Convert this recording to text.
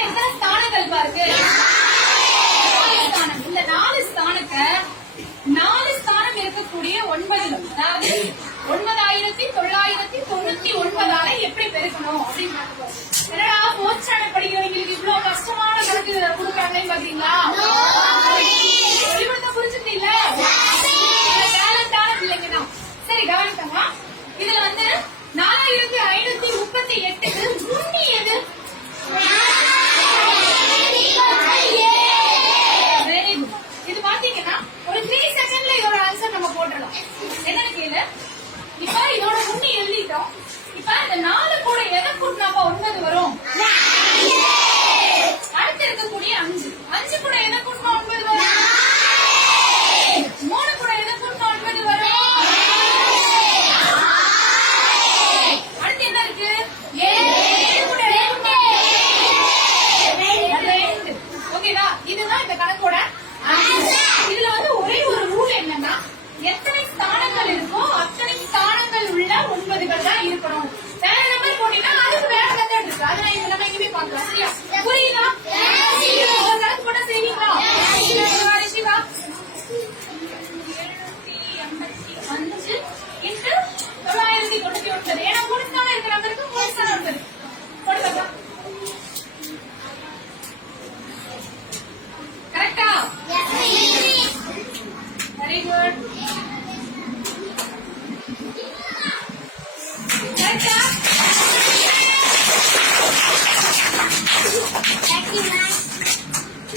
மொத்தம் எத்தனை ஸ்தானங்கள் பாருங்க? 4 ஸ்தானம். இந்த 4 ஸ்தானத்தை 4 ஸ்தானம் இருக்கக்கூடிய 9, அதாவது 9999 எப்படி பெருக்கணும் அப்படின்னு பார்க்க போறோம். என்னடா 4th ஸ்டாண்டர்ட் படிக்கிறவங்களுக்கு இவ்வளவு கஷ்டமான கணக்கு கொடுக்குறாங்கன்னு பாத்தீங்களா?